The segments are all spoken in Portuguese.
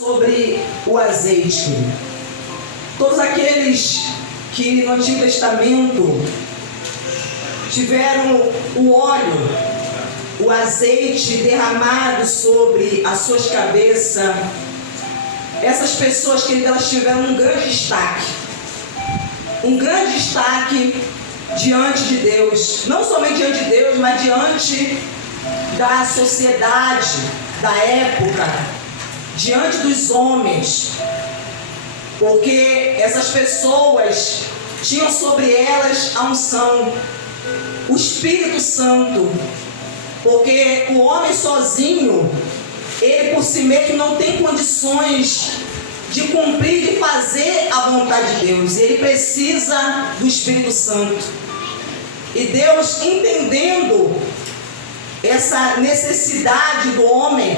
Sobre o azeite, querido. Todos aqueles que no Antigo Testamento tiveram o óleo, o azeite derramado sobre as suas cabeças, essas pessoas, querido, elas tiveram um grande destaque diante de Deus, não somente diante de Deus, mas diante da sociedade, da época, diante dos homens, porque essas pessoas tinham sobre elas a unção, o Espírito Santo, porque o homem sozinho, ele por si mesmo não tem condições de cumprir, de fazer a vontade de Deus, ele precisa do Espírito Santo. E Deus, entendendo essa necessidade do homem,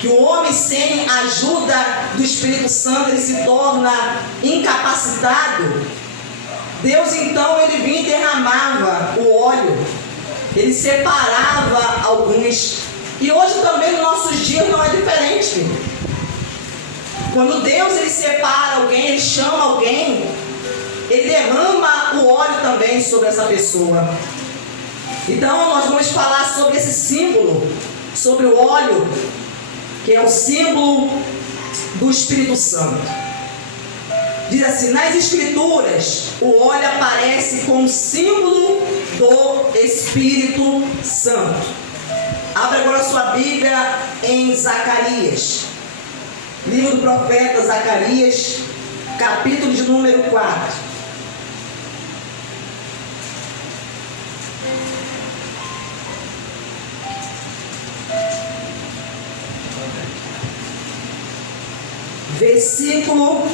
que o homem sem a ajuda do Espírito Santo ele se torna incapacitado, Deus então ele vinha e derramava o óleo, ele separava alguns, e hoje também nos nossos dias não é diferente. Quando Deus ele separa alguém, ele chama alguém, ele derrama o óleo também sobre essa pessoa. Então nós vamos falar sobre esse símbolo, sobre o óleo, que é o símbolo do Espírito Santo. Diz assim: nas Escrituras, o óleo aparece como símbolo do Espírito Santo. Abra agora sua Bíblia em Zacarias, livro do profeta Zacarias, capítulo de número 4. Versículo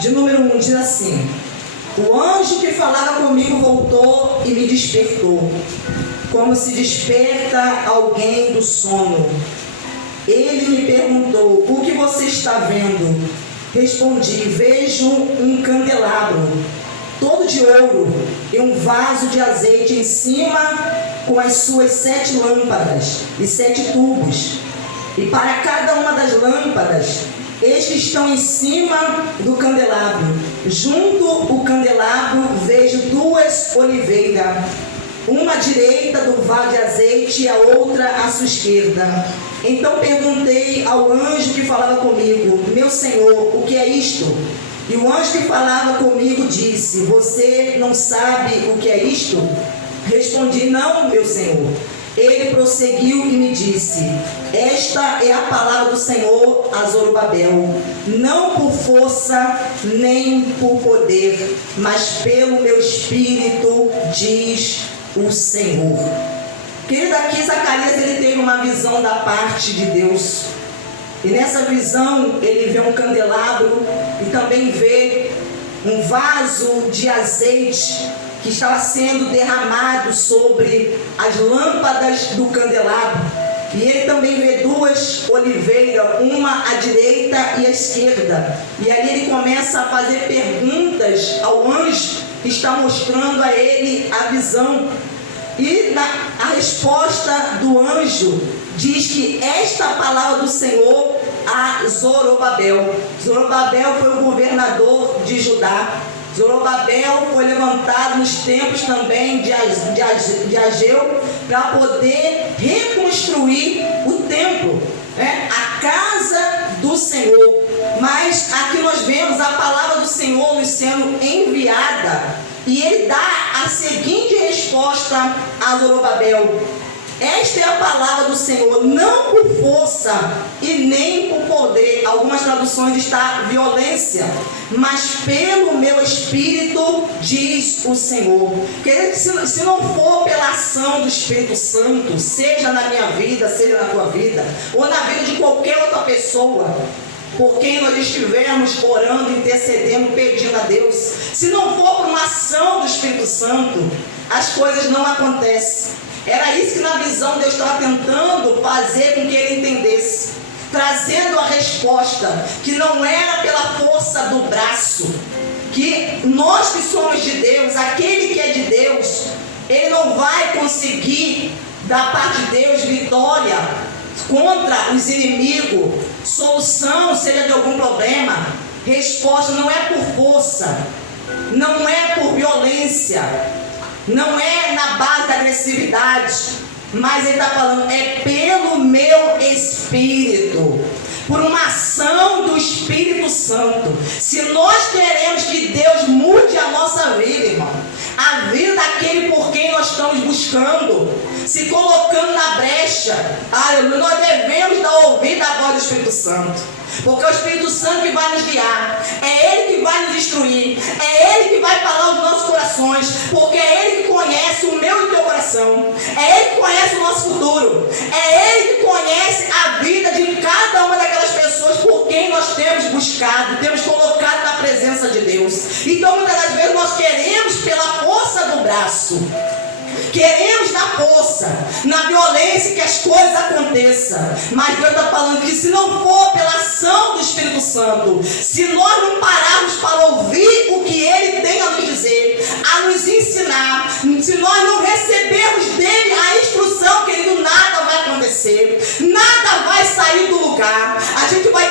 de número 1 diz assim: o anjo que falava comigo voltou e me despertou, como se desperta alguém do sono. Ele me perguntou: o que você está vendo? Respondi: vejo um candelabro, todo de ouro, e um vaso de azeite em cima, com as suas 7 lâmpadas e 7 tubos. E para cada uma das lâmpadas, eis que estão em cima do candelabro. Junto o candelabro vejo 2 oliveiras, uma à direita do vaso de azeite e a outra à sua esquerda. Então perguntei ao anjo que falava comigo: meu senhor, o que é isto? E o anjo que falava comigo disse: você não sabe o que é isto? Respondi: não, meu senhor. Ele prosseguiu e me disse: esta é a palavra do Senhor a Zorobabel, não por força nem por poder, mas pelo meu espírito, diz o Senhor. Querido, aqui Zacarias ele teve uma visão da parte de Deus, e nessa visão ele vê um candelabro e também vê um vaso de azeite que estava sendo derramado sobre as lâmpadas do candelabro. E ele também vê 2 oliveiras, uma à direita e à esquerda. E ali ele começa a fazer perguntas ao anjo que está mostrando a ele a visão. E a resposta do anjo diz que esta palavra do Senhor a Zorobabel. Zorobabel foi o governador de Judá. Zorobabel foi levantado nos tempos também de Ageu para poder reconstruir o templo, a casa do Senhor. Mas aqui nós vemos a palavra do Senhor nos sendo enviada, e ele dá a seguinte resposta a Zorobabel: esta é a palavra do Senhor, não por força e nem por poder. Algumas traduções está violência, mas pelo meu espírito, diz o Senhor. Querido, se não for pela ação do Espírito Santo, seja na minha vida, seja na tua vida, ou na vida de qualquer outra pessoa, por quem nós estivermos orando, intercedendo, pedindo a Deus, se não for por uma ação do Espírito Santo, as coisas não acontecem. Era isso que na visão Deus estava tentando fazer com que ele entendesse, trazendo a resposta, que não era pela força do braço, que nós que somos de Deus, aquele que é de Deus, ele não vai conseguir da parte de Deus vitória contra os inimigos solução, seja de algum problema, resposta não é por força, não é por violência, não é na base da agressividade, mas ele está falando, é pelo meu Espírito, por uma ação do Espírito Santo. Se nós queremos que Deus mude a nossa vida, irmão, a vida daquele por quem nós estamos buscando, se colocando na brecha, nós devemos dar ouvido à voz do Espírito Santo. Porque é o Espírito Santo que vai nos guiar, é Ele que vai nos instruir, é Ele que vai falar aos nossos corações, porque é Ele que conhece o meu e o teu coração, é Ele que conhece o nosso futuro, é Ele que conhece a vida de cada uma daquelas pessoas por quem nós temos buscado, temos colocado na presença de Deus. Então muitas das vezes nós queremos pela força do braço, queremos na força, na violência que as coisas aconteçam. Mas Deus está falando que se não for pela ação do Espírito Santo, se nós não pararmos para ouvir o que Ele tem a nos dizer, a nos ensinar, se nós não recebermos dele a instrução, querido, nada vai acontecer, nada vai sair do lugar. A gente vai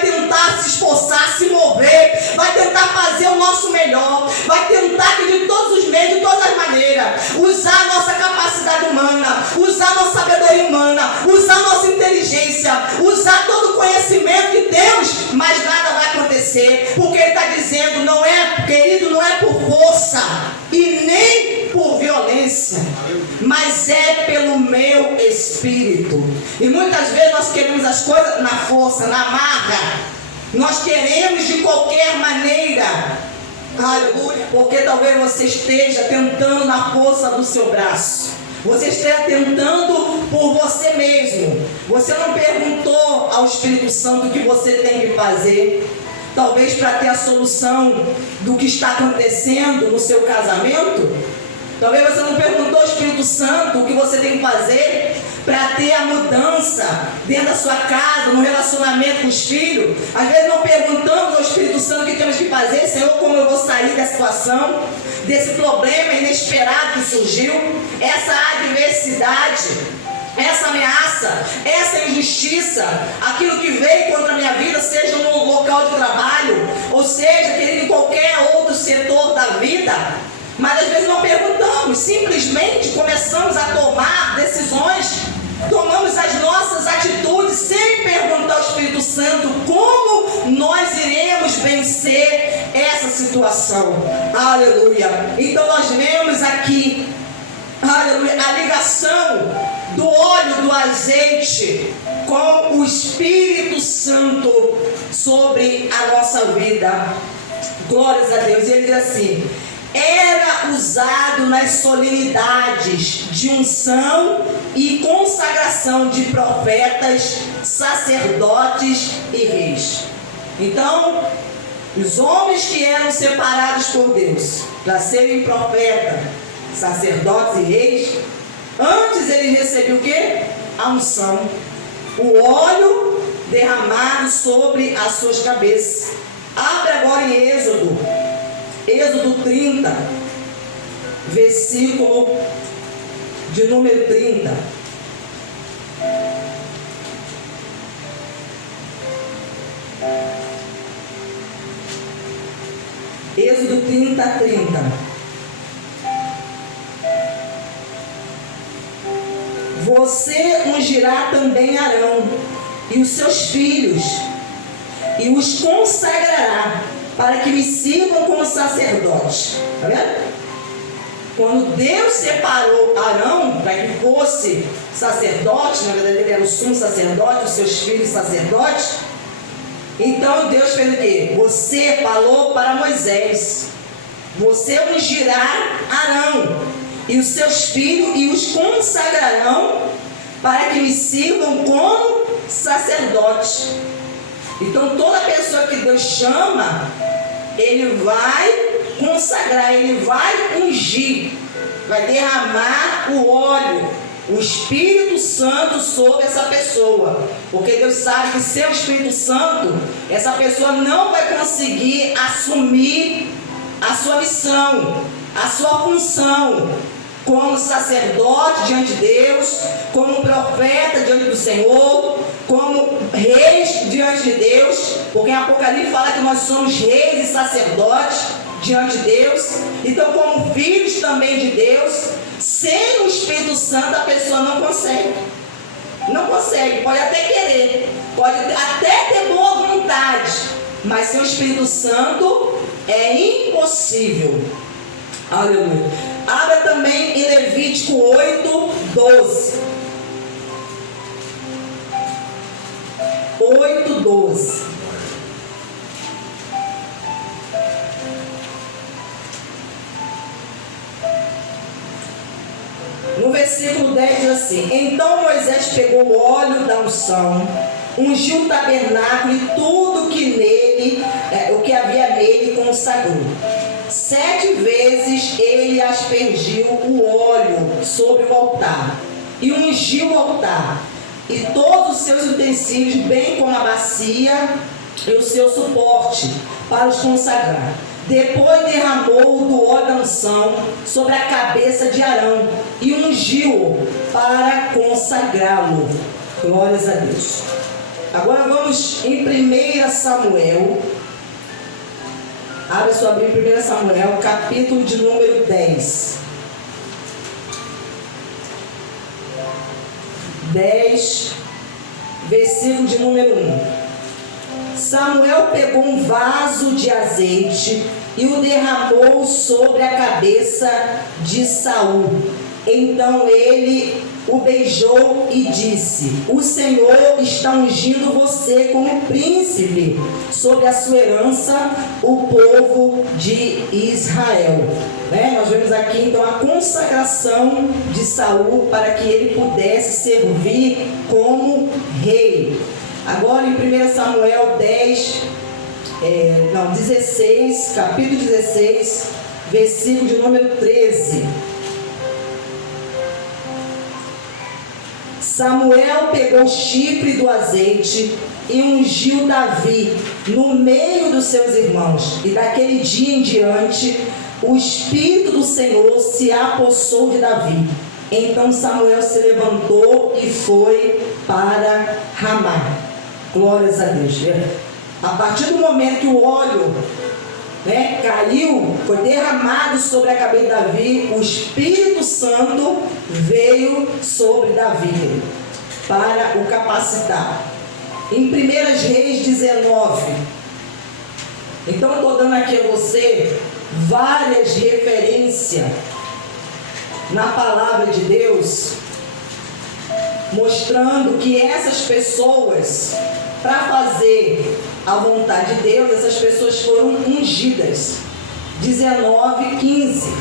tentar se esforçar, se mover, vai tentar fazer o nosso melhor, vai tentar de todos os meios, de todas as maneiras, usar a nossa capacidade humana, usar a nossa sabedoria humana, usar a nossa inteligência, usar todo o conhecimento que temos, mas nada vai acontecer, porque Ele está dizendo, não é, querido, não é por força e nem por violência, mas é pelo meu Espírito. E muitas vezes nós queremos as coisas na força, na marra, nós queremos de qualquer maneira. Aleluia. Porque talvez você esteja tentando na força do seu braço, você esteja tentando por você mesmo, você não perguntou ao Espírito Santo o que você tem que fazer, talvez para ter a solução do que está acontecendo no seu casamento. Talvez você não perguntou ao Espírito Santo o que você tem que fazer para ter a mudança dentro da sua casa, no relacionamento com os filhos. Às vezes não perguntamos ao Espírito Santo o que temos que fazer. Senhor, como eu vou sair da situação, desse problema inesperado que surgiu, essa adversidade, essa ameaça, essa injustiça, aquilo que veio contra a minha vida, seja no local de trabalho, ou seja, querido, em qualquer outro setor da vida. Mas às vezes não perguntamos, simplesmente começamos a tomar decisões, tomamos as nossas atitudes sem perguntar ao Espírito Santo como nós iremos vencer essa situação. Aleluia. Então nós vemos aqui, aleluia, a ligação do óleo, do azeite com o Espírito Santo sobre a nossa vida. Glórias a Deus. E ele diz assim: era usado nas solenidades de unção e consagração de profetas, sacerdotes e reis. Então, os homens que eram separados por Deus para serem profetas, sacerdotes e reis, antes eles recebiam o quê? A unção, o óleo derramado sobre as suas cabeças. Abre agora em Êxodo 30, versículo de número 30. Êxodo 30. Você ungirá também Arão e os seus filhos, e os consagrará, para que me sirvam como sacerdotes. Está vendo? Quando Deus separou Arão para que fosse sacerdote, na verdade ele era o sumo sacerdote, os seus filhos sacerdotes, então Deus fez o quê? Você falou para Moisés, você ungirá Arão e os seus filhos e os consagrarão para que me sirvam como sacerdotes. Então toda pessoa que Deus chama, Ele vai consagrar, Ele vai ungir, vai derramar o óleo, o Espírito Santo sobre essa pessoa. Porque Deus sabe que sem o Espírito Santo, essa pessoa não vai conseguir assumir a sua missão, a sua função como sacerdote diante de Deus, como profeta diante do Senhor, como reis diante de Deus, porque em Apocalipse fala que nós somos reis e sacerdotes diante de Deus. Então, como filhos também de Deus, sem o Espírito Santo a pessoa não consegue. Não consegue, pode até querer, pode até ter boa vontade, mas sem o Espírito Santo é impossível. Aleluia. Abra também em Levítico 8:12. 8:12. No versículo 10 diz assim: então Moisés pegou o óleo da unção, ungiu o tabernáculo e tudo que nele, o que havia nele, consagrou. 7 vezes ele aspergiu o óleo sobre o altar e ungiu o altar e todos os seus utensílios, bem como a bacia e o seu suporte, para os consagrar. Depois derramou do óleo da unção sobre a cabeça de Arão e ungiu-o para consagrá-lo. Glórias a Deus. Agora vamos em 1 Samuel. Abra sua Bíblia em 1 Samuel, capítulo de número 10. 10, versículo de número 1. Samuel pegou um vaso de azeite e o derramou sobre a cabeça de Saul. Então ele o beijou e disse: o Senhor está ungindo você como príncipe sobre a sua herança, o povo de Israel. Nós vemos aqui então a consagração de Saul para que ele pudesse servir como rei. Agora em 1 Samuel 16, capítulo 16, versículo de número 13. Samuel pegou o chifre do azeite e ungiu Davi no meio dos seus irmãos. E daquele dia em diante, o Espírito do Senhor se apossou de Davi. Então Samuel se levantou e foi para Ramá. Glórias a Deus. A partir do momento que o óleo caiu, foi derramado sobre a cabeça de Davi, o Espírito Santo veio sobre Davi para o capacitar. Em 1 Reis 19, então eu estou dando aqui a você várias referências na palavra de Deus, mostrando que essas pessoas, para fazer a vontade de Deus, essas pessoas foram ungidas. 19:15.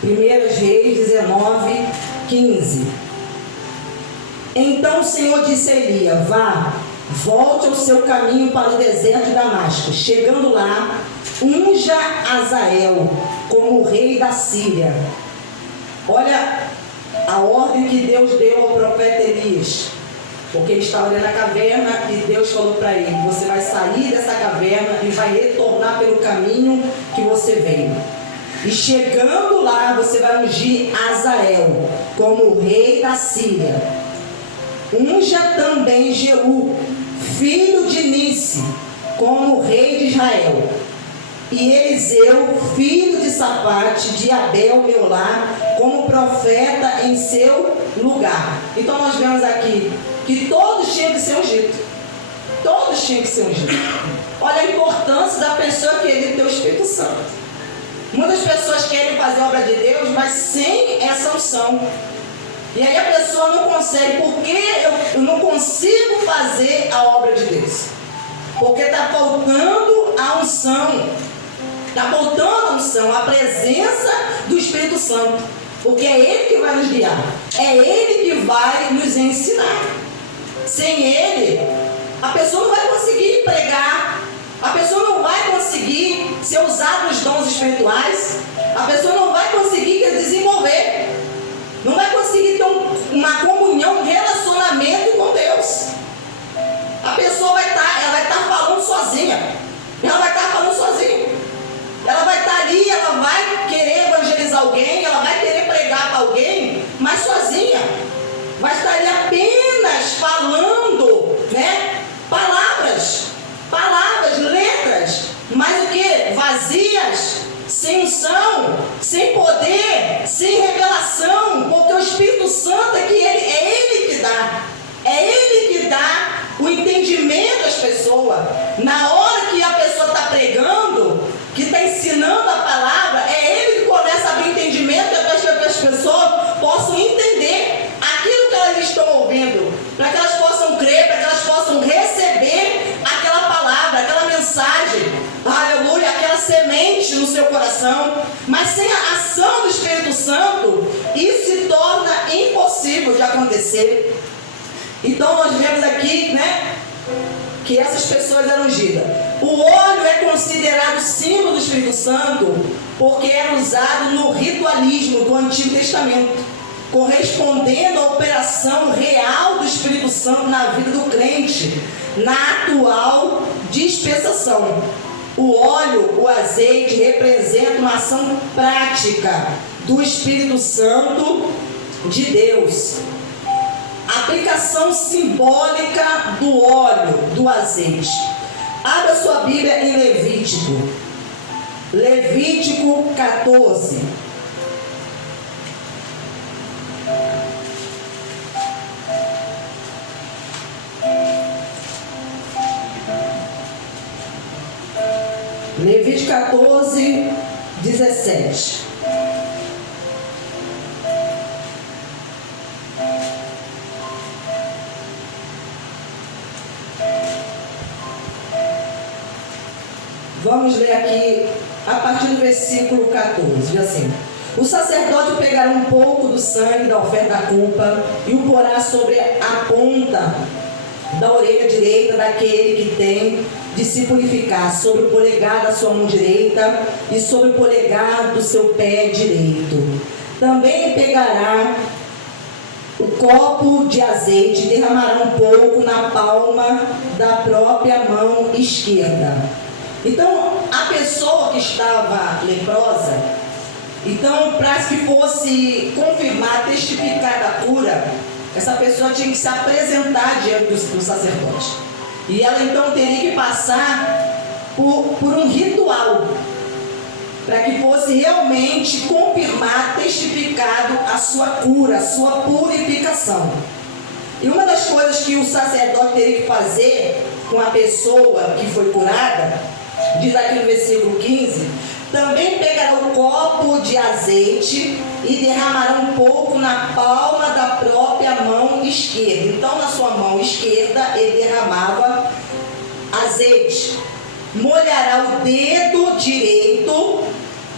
Primeiras Reis 19:15. Então o Senhor disse a Elias: vá, volte ao seu caminho para o deserto de Damasco. Chegando lá, unja Azael como rei da Síria. Olha a ordem que Deus deu ao profeta Elias, porque ele estava dentro da caverna e Deus falou para ele: você vai sair dessa caverna e vai retornar pelo caminho que você veio. E chegando lá, você vai ungir Azael como rei da Síria. Unja também Jeú, filho de Nice, como rei de Israel. E Eliseu, filho de Safate, de Abel Meolá, como profeta em seu lugar. Então nós vemos aqui que todos tinham que ser ungidos. Todos tinham que ser ungidos. Olha a importância da pessoa querer ter o Espírito Santo. Muitas pessoas querem fazer a obra de Deus, mas sem essa unção. E aí a pessoa não consegue. Por que eu não consigo fazer a obra de Deus? Porque está faltando a unção. Está faltando a unção, a presença do Espírito Santo. Porque é Ele que vai nos guiar. É Ele que vai nos ensinar. Sem Ele, a pessoa não vai conseguir pregar. A pessoa não vai conseguir ser usada nos dons espirituais. A pessoa não vai conseguir desenvolver. Não vai conseguir ter uma comunhão, um relacionamento com Deus. A pessoa vai estar sem poder, sem revelação, porque o Espírito Santo é ele que dá. É Ele que dá o entendimento às pessoas. Na hora que a pessoa está pregando, que está ensinando a palavra, é Ele que começa a abrir entendimento para que as pessoas possam entender aquilo que elas estão ouvindo, para que elas possam crer, para que elas possam receber aquela palavra, aquela mensagem, aleluia, aquela semente no seu coração. Mas sem a ação do Espírito Santo, isso se torna impossível de acontecer. Então nós vemos aqui, que essas pessoas eram ungidas. O óleo é considerado símbolo do Espírito Santo porque era usado no ritualismo do Antigo Testamento, correspondendo à operação real do Espírito Santo na vida do crente, na atual dispensação. O óleo, o azeite, representa uma ação prática do Espírito Santo de Deus. Aplicação simbólica do óleo, do azeite. Abra sua Bíblia em Levítico. Levítico 14. Levítico 14, 17. Vamos ler aqui a partir do versículo 14, diz assim: o sacerdote pegará um pouco do sangue da oferta da culpa e o porá sobre a ponta da orelha direita daquele que tem de se purificar, sobre o polegar da sua mão direita e sobre o polegar do seu pé direito. Também pegará o copo de azeite e derramará um pouco na palma da própria mão esquerda. Então, a pessoa que estava leprosa, então, para que fosse confirmar, testificar da cura, essa pessoa tinha que se apresentar diante do sacerdote. E ela então teria que passar por um ritual, para que fosse realmente confirmar, testificado a sua cura, a sua purificação. E uma das coisas que o sacerdote teria que fazer com a pessoa que foi curada, diz aqui no versículo 15: também pegará um copo de azeite e derramará um pouco na palma da própria mão esquerda. Então, na sua mão esquerda, ele derramava azeite. Molhará o dedo direito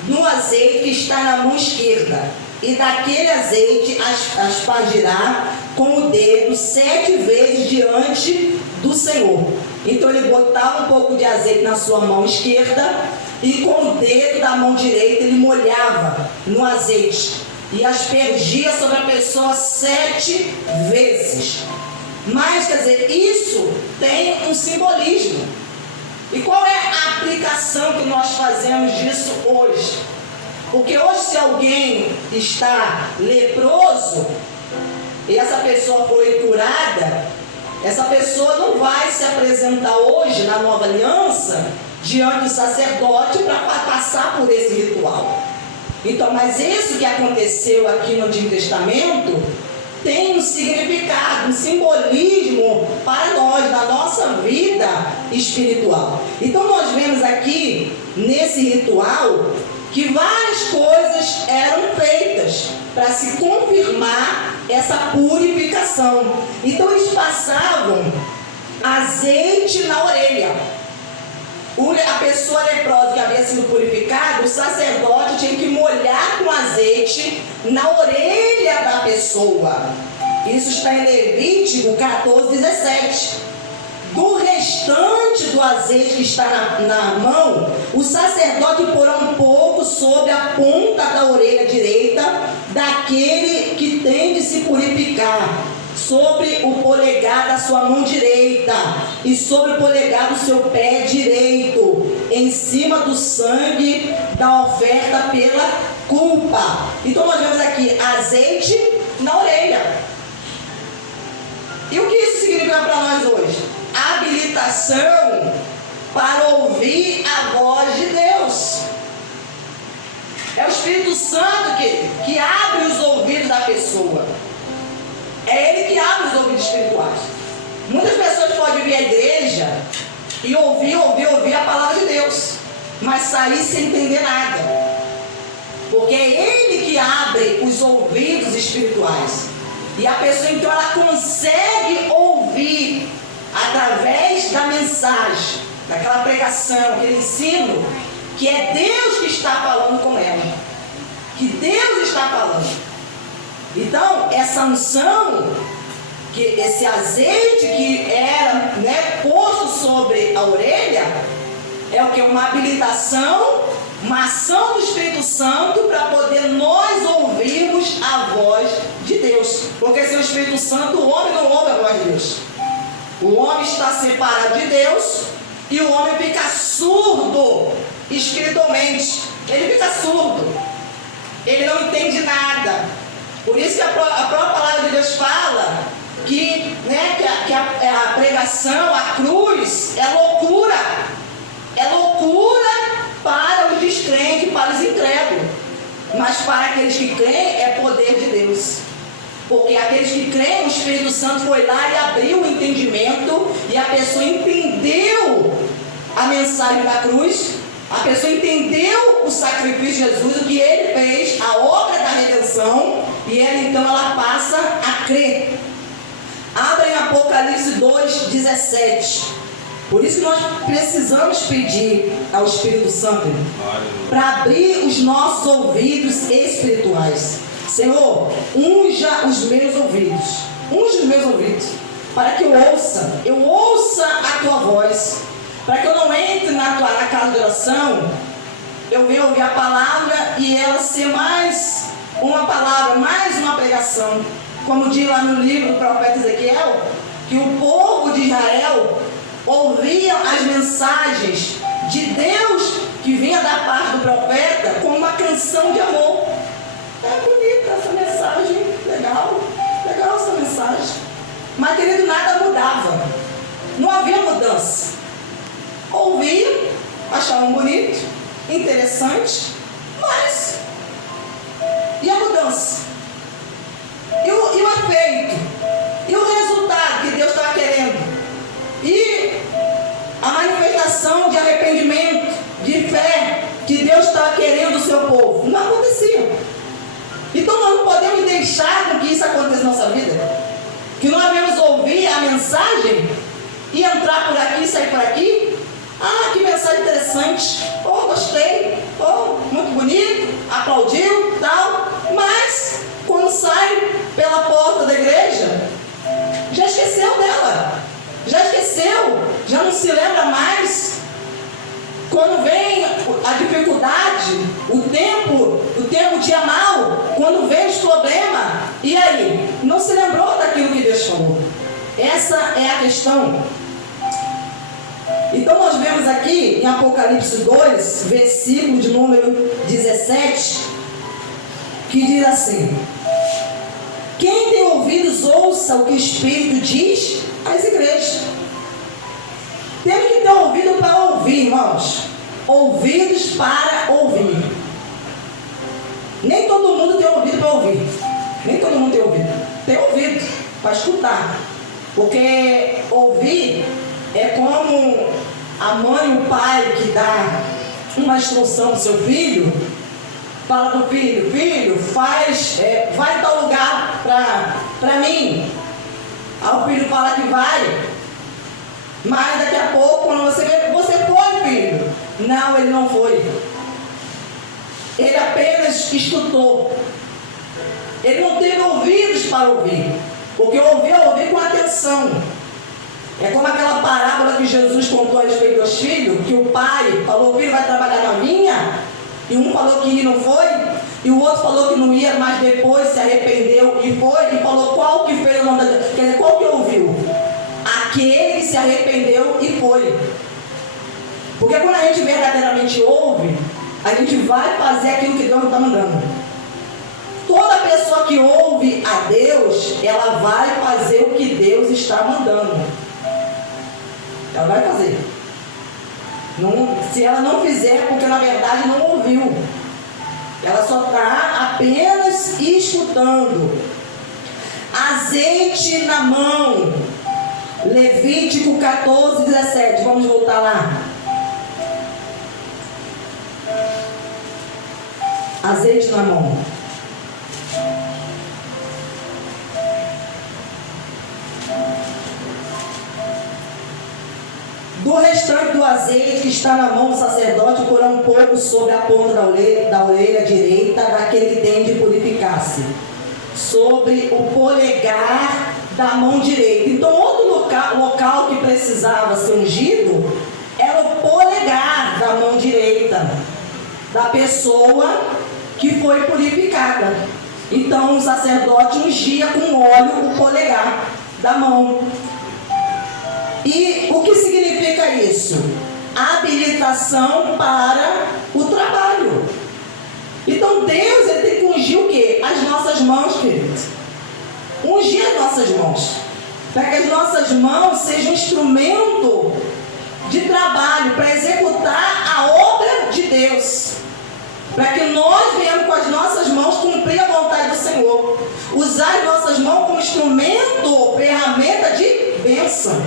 no azeite que está na mão esquerda, e daquele azeite aspergirá com o dedo 7 vezes diante do Senhor. Então ele botava um pouco de azeite na sua mão esquerda e com o dedo da mão direita ele molhava no azeite e aspergia sobre a pessoa 7 vezes. Mas, quer dizer, isso tem um simbolismo. E qual é a aplicação que nós fazemos disso hoje? Porque hoje, se alguém está leproso e essa pessoa foi curada, essa pessoa não vai se apresentar hoje na nova aliança diante do sacerdote para passar por esse ritual. Então, mas isso que aconteceu aqui no Antigo Testamento tem um significado, um simbolismo para nós, na nossa vida espiritual. Então nós vemos aqui nesse ritual que várias coisas eram feitas para se confirmar essa purificação. Então eles passavam azeite na orelha. A pessoa leprosa que havia sido purificada, o sacerdote tinha que molhar com azeite na orelha da pessoa. Isso está em Levítico 14, 17. Do restante do azeite que está na mão, o sacerdote porá um pouco sobre a ponta da orelha direita daquele que tem de se purificar, sobre o polegar da sua mão direita e sobre o polegar do seu pé direito, em cima do sangue da oferta pela culpa. Então nós vemos aqui azeite na orelha. E o que isso significa para nós hoje? Habilitação para ouvir a voz de Deus. É o Espírito Santo que abre os ouvidos da pessoa. É Ele que abre os ouvidos espirituais. Muitas pessoas podem vir à igreja e ouvir a palavra de Deus, mas sair sem entender nada. Porque é Ele que abre os ouvidos espirituais. E a pessoa então ela consegue ouvir através da mensagem, daquela pregação, aquele ensino, que é Deus que está falando com ela. Que Deus está falando. Então, essa unção, que esse azeite que era, posto sobre a orelha, é o que? Uma habilitação, uma ação do Espírito Santo para poder nós ouvirmos a voz de Deus. Porque sem o Espírito Santo o homem não ouve a voz de Deus. O homem está separado de Deus e o homem fica surdo espiritualmente. Ele fica surdo. Ele não entende nada. Por isso que a própria palavra de Deus fala que a pregação, a cruz, é loucura. É loucura para os descrentes, para os incrédulos. Mas para aqueles que creem, é poder de Deus. Porque aqueles que creem, o Espírito Santo foi lá e abriu o entendimento, e a pessoa entendeu a mensagem da cruz, a pessoa entendeu o sacrifício de Jesus, o que Ele fez, a obra da redenção, e ela passa a crer. Abra em Apocalipse 2:17. Por isso que nós precisamos pedir ao Espírito Santo para abrir os nossos ouvidos espirituais. Senhor, unja os meus ouvidos, para que eu ouça a tua voz, para que eu não entre na casa de oração, eu venho ouvir a palavra e ela ser mais uma palavra, mais uma pregação. Como diz lá no livro do profeta Ezequiel, que o povo de Israel ouvia as mensagens de Deus que vinha da parte do profeta como uma canção de amor. É bonita essa mensagem, legal essa mensagem. Mas, querido, nada mudava. Não havia mudança. Ouviam, achavam bonito, interessante, mas e a mudança? E o efeito? E o resultado que Deus estava querendo? E a manifestação de arrependimento, de fé que Deus estava querendo do seu povo? Não acontecia. Então nós não podemos deixar que isso aconteça na nossa vida. Que nós devemos ouvir a mensagem e entrar por aqui e sair por aqui. Ah, que mensagem interessante. Oh, gostei. Oh, muito bonito. Aplaudiu, tal. Mas quando sai pela porta da igreja, já esqueceu dela. Já esqueceu. Já não se lembra mais. Quando vem a dificuldade, o dia mau, quando vem os problemas, e aí? Não se lembrou daquilo que Deus falou. Essa é a questão. Então nós vemos aqui em Apocalipse 2, versículo de número 17, que diz assim: quem tem ouvidos, ouça o que o Espírito diz às igrejas. Temos que ter ouvido para ouvir, irmãos. Ouvidos para ouvir. Nem todo mundo tem ouvido para ouvir. Nem todo mundo tem ouvido. Tem ouvido para escutar. Porque ouvir é como a mãe e o pai que dá uma instrução para o seu filho. Fala para o filho: filho, vai em tal lugar para mim. Aí o filho fala que vai. Mas daqui a pouco, quando você foi, filho? Não, ele não foi. Ele apenas escutou. Ele não teve ouvidos para ouvir. Porque ouvir com atenção. É como aquela parábola que Jesus contou a respeito aos filhos, que o pai falou: filho, vai trabalhar na vinha. E um falou que ia e não foi. E o outro falou que não ia, mas depois se arrependeu e foi. E falou qual que fez o nome da... Quer dizer, qual que ouviu? Aquele que se arrependeu e foi. Porque quando a gente verdadeiramente ouve, a gente vai fazer aquilo que Deus está mandando. Toda pessoa que ouve a Deus, ela vai fazer o que Deus está mandando. Ela vai fazer. Não, se ela não fizer, porque na verdade não ouviu. Ela só está apenas escutando. Azeite na mão. Levítico 14, 17. Vamos voltar lá. Azeite na mão. Do restante do azeite que está na mão do sacerdote, porá um pouco sobre a ponta da orelha direita daquele que tem de purificar-se, sobre o polegar da mão direita. Então, outro local que precisava ser ungido era o polegar da mão direita da pessoa que foi purificada. Então, o sacerdote ungia com óleo o polegar da mão. E o que significa isso? Habilitação para o trabalho. Então Deus tem que ungir o quê? As nossas mãos, queridos. Ungir as nossas mãos. Para que as nossas mãos sejam um instrumento de trabalho, para executar a obra de Deus. Para que nós venhamos com as nossas mãos cumprir a vontade do Senhor. Usar as nossas mãos como instrumento, ferramenta de bênção.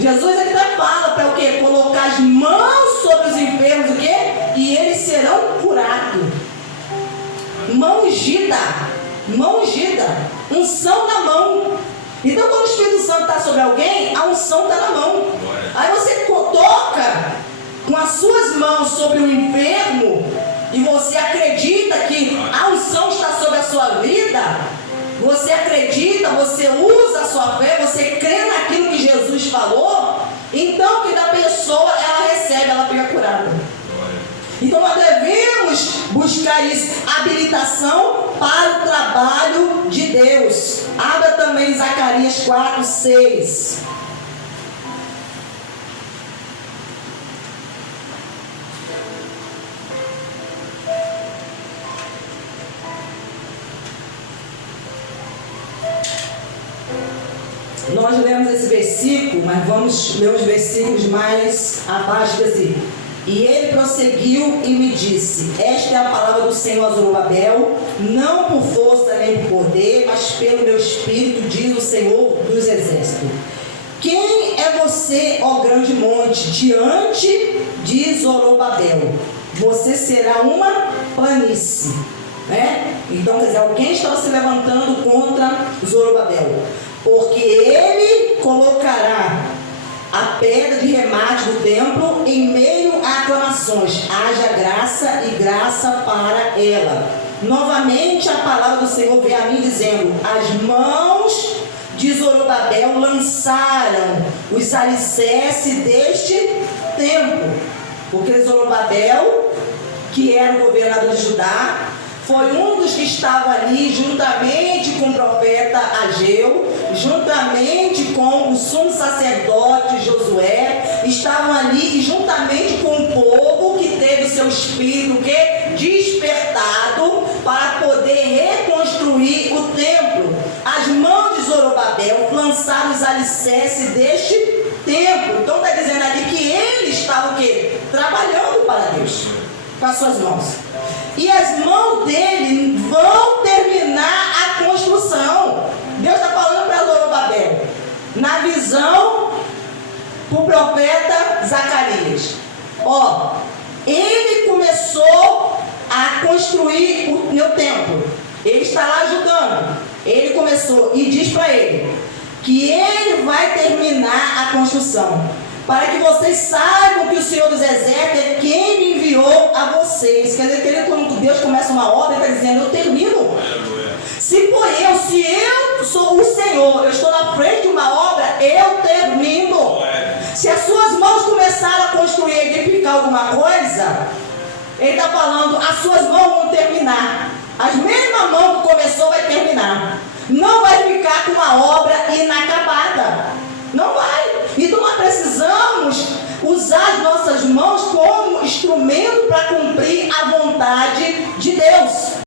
Jesus ele até fala para o quê? Colocar as mãos sobre os enfermos, o quê? E eles serão curados. Mão ungida. Mão ungida. Unção na mão. Então, quando o Espírito Santo está sobre alguém, a unção está na mão. Aí você toca com as suas mãos sobre o enfermo e você acredita que a unção está sobre a sua vida. Você acredita, você usa a sua fé, você crê naquilo que Jesus falou, então que da pessoa ela recebe, ela fica curada. Então nós devemos buscar isso, habilitação para o trabalho de Deus. Abra também Zacarias 4, 6. Nós lemos esse versículo, mas vamos ler os versículos mais abaixo assim. E ele prosseguiu e me disse: esta é a palavra do Senhor a Zorobabel, não por força nem por poder, mas pelo meu espírito, diz o Senhor dos exércitos. Quem é você, ó grande monte, diante de Zorobabel? Você será uma planície. Então, quer dizer, alguém estava se levantando contra Zorobabel. Porque ele colocará a pedra de remate do templo em meio a aclamações. Haja graça e graça para ela. Novamente a palavra do Senhor veio a mim dizendo: as mãos de Zorobabel lançaram os alicerces deste templo. Porque Zorobabel, que era o governador de Judá, foi um dos que estava ali juntamente com o profeta Ageu, juntamente com o sumo sacerdote Josué, estavam ali e juntamente com o povo que teve o seu espírito despertado para poder reconstruir o templo. As mãos de Zorobabel lançaram os alicerces deste templo. Então está dizendo ali que ele estava trabalhando para Deus com as suas mãos. E as mãos dele vão terminar a construção. Deus está falando para Zorobabel, na visão para o profeta Zacarias: ele começou a construir o meu templo, ele está lá ajudando, ele começou, e diz para ele que ele vai terminar a construção, para que vocês saibam que o Senhor dos Exércitos é quem me enviou a vocês. Quer dizer, quando Deus começa uma obra, ele está dizendo: eu termino. Se eu sou o Senhor, eu estou na frente de uma obra, eu termino. Se as suas mãos começaram a construir e edificar alguma coisa, ele está falando: as suas mãos vão terminar. As mesmas mãos que começou vai terminar. Não vai ficar com uma obra inacabada. Não vai. Então nós precisamos usar as nossas mãos como instrumento para cumprir a vontade de Deus.